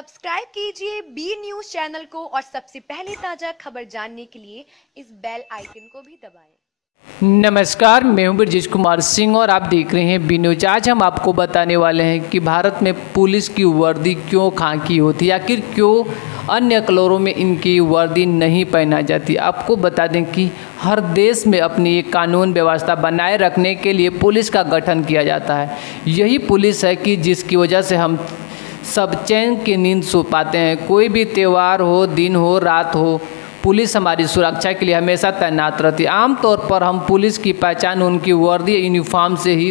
Subscribe कीजिए B news channel को और सबसे पहले ताजा खबर जानने के लिए इस बेल आइकन को भी दबाएं। नमस्कार, मैं हूं ब्रजेश कुमार सिंह और आप देख रहे हैं बी न्यूज। आज हम आपको बताने वाले हैं कि भारत में पुलिस की वर्दी क्यों खाकी होती है, आखिर क्यों अन्य कलरों में इनकी वर्दी नहीं पहना जाती। आपको बता दें कि हर देश में अपनी एक कानून व्यवस्था बनाए रखने के लिए पुलिस का गठन किया जाता है। यही पुलिस है कि जिसकी वजह से हम सब चैन की नींद सो पाते हैं। कोई भी त्यौहार हो, दिन हो, रात हो, पुलिस हमारी सुरक्षा के लिए हमेशा तैनात रहती है। आमतौर पर हम पुलिस की पहचान उनकी वर्दी यूनिफॉर्म से ही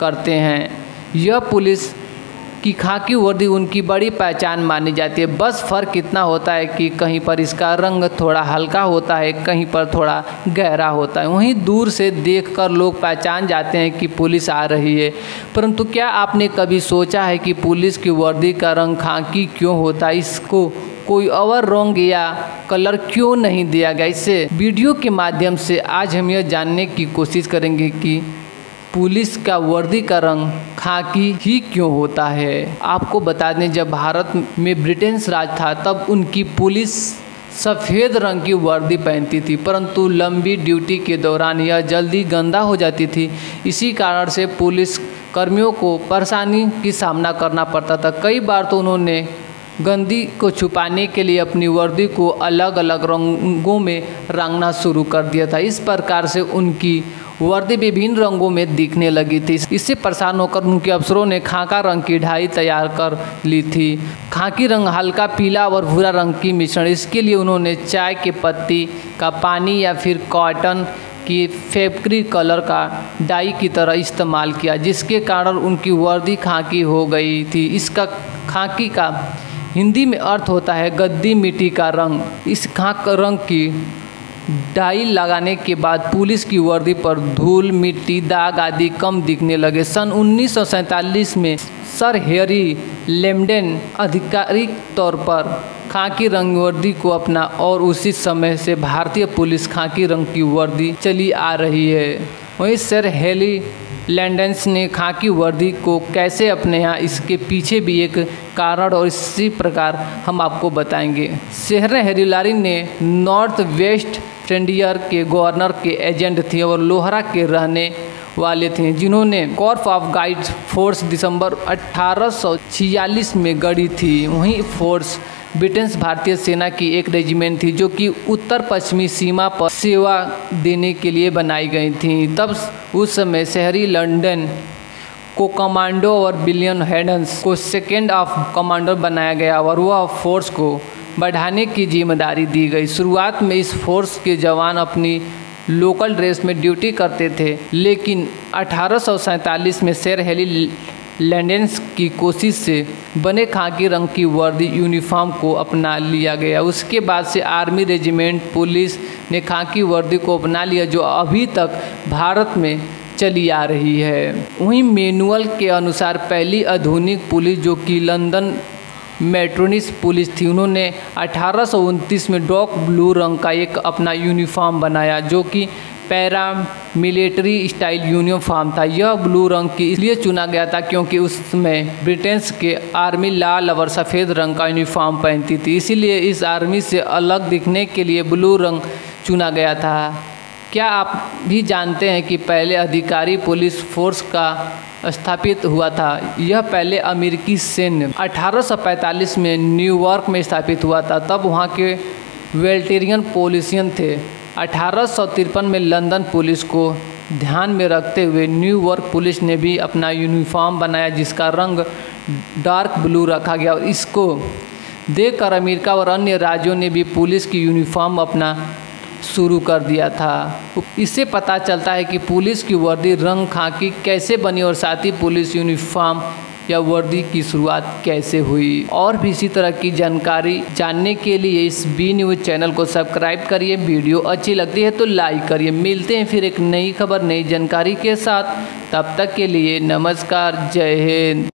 करते हैं। यह पुलिस की खाकी वर्दी उनकी बड़ी पहचान मानी जाती है। बस फ़र्क इतना होता है कि कहीं पर इसका रंग थोड़ा हल्का होता है, कहीं पर थोड़ा गहरा होता है। वहीं दूर से देखकर लोग पहचान जाते हैं कि पुलिस आ रही है। परंतु क्या आपने कभी सोचा है कि पुलिस की वर्दी का रंग खाकी क्यों होता है? इसको कोई और रंग या कलर क्यों नहीं दिया गया? इससे वीडियो के माध्यम से आज हम यह जानने की कोशिश करेंगे कि पुलिस का वर्दी का रंग खाकी ही क्यों होता है। आपको बता दें, जब भारत में ब्रिटेन राज था तब उनकी पुलिस सफ़ेद रंग की वर्दी पहनती थी, परंतु लंबी ड्यूटी के दौरान यह जल्दी गंदा हो जाती थी। इसी कारण से पुलिस कर्मियों को परेशानी की सामना करना पड़ता था। कई बार तो उन्होंने गंदी को छुपाने के लिए अपनी वर्दी को अलग अलग रंगों में रंगना शुरू कर दिया था। इस प्रकार से उनकी वर्दी विभिन्न रंगों में दिखने लगी थी। इससे परेशान होकर उनके अफसरों ने खाका रंग की डाई तैयार कर ली थी। खाकी रंग हल्का पीला और भूरा रंग की मिश्रण। इसके लिए उन्होंने चाय के पत्ती का पानी या फिर कॉटन की फैब्रिक कलर का डाई की तरह इस्तेमाल किया, जिसके कारण उनकी वर्दी खाकी हो गई थी। इसका खाकी का हिंदी में अर्थ होता है गद्दी मिट्टी का रंग। इस खाक रंग की डाई लगाने के बाद पुलिस की वर्दी पर धूल, मिट्टी, दाग आदि कम दिखने लगे। सन 1947 में सर हैरी लैम्डेन आधिकारिक तौर पर खाकी रंग वर्दी को अपना और उसी समय से भारतीय पुलिस खाकी रंग की वर्दी चली आ रही है। वहीं सर हैरी लैंडेंस ने खाकी वर्दी को कैसे अपने यहाँ, इसके पीछे भी एक कारण और इसी प्रकार हम आपको बताएंगे। सर हैरी लारी ने नॉर्थ वेस्ट फ्रंटियर के गवर्नर के एजेंट थे और लोहरा के रहने वाले थे, जिन्होंने कॉर्प्स ऑफ गाइड्स फोर्स दिसंबर 1846 में गढ़ी थी। वहीं फोर्स ब्रिटेन भारतीय सेना की एक रेजिमेंट थी जो कि उत्तर पश्चिमी सीमा पर सेवा देने के लिए बनाई गई थी। तब उस समय शहरी लंदन को कमांडो और विलियम हेडन्स को सेकेंड ऑफ कमांडर बनाया गया और वह फोर्स को बढ़ाने की जिम्मेदारी दी गई। शुरुआत में इस फोर्स के जवान अपनी लोकल ड्रेस में ड्यूटी करते थे, लेकिन 1847 में सर हैरी लैंडेंस की कोशिश से बने खाकी रंग की वर्दी यूनिफॉर्म को अपना लिया गया। उसके बाद से आर्मी रेजिमेंट पुलिस ने खाकी वर्दी को अपना लिया, जो अभी तक भारत में चली आ रही है। वहीं मैनुअल के अनुसार पहली आधुनिक पुलिस जो कि लंदन मेट्रोनिस पुलिस थी, उन्होंने 1829 में डार्क ब्लू रंग का एक अपना यूनिफॉर्म बनाया, जो कि पैरा मिलिट्री स्टाइल यूनिफॉर्म था। यह ब्लू रंग की इसलिए चुना गया था क्योंकि उसमें ब्रिटेन के आर्मी लाल और सफ़ेद रंग का यूनिफॉर्म पहनती थी, इसीलिए इस आर्मी से अलग दिखने के लिए ब्लू रंग चुना गया था। क्या आप भी जानते हैं कि पहले अधिकारी पुलिस फोर्स का स्थापित हुआ था? यह पहले अमेरिकी सैन्य 1845 में न्यूयॉर्क में स्थापित हुआ था। तब वहाँ के वेल्टेरियन पॉलिसियन थे। 1853 में लंदन पुलिस को ध्यान में रखते हुए न्यूयॉर्क पुलिस ने भी अपना यूनिफॉर्म बनाया, जिसका रंग डार्क ब्लू रखा गया और इसको देखकर अमेरिका और अन्य राज्यों ने भी पुलिस की यूनिफॉर्म अपना शुरू कर दिया था। इससे पता चलता है कि पुलिस की वर्दी रंग खाकी कैसे बनी और साथ ही पुलिस यूनिफॉर्म या वर्दी की शुरुआत कैसे हुई। और भी इसी तरह की जानकारी जानने के लिए इस बी न्यूज़ चैनल को सब्सक्राइब करिए। वीडियो अच्छी लगती है तो लाइक करिए। मिलते हैं फिर एक नई खबर, नई जानकारी के साथ। तब तक के लिए नमस्कार, जय हिंद।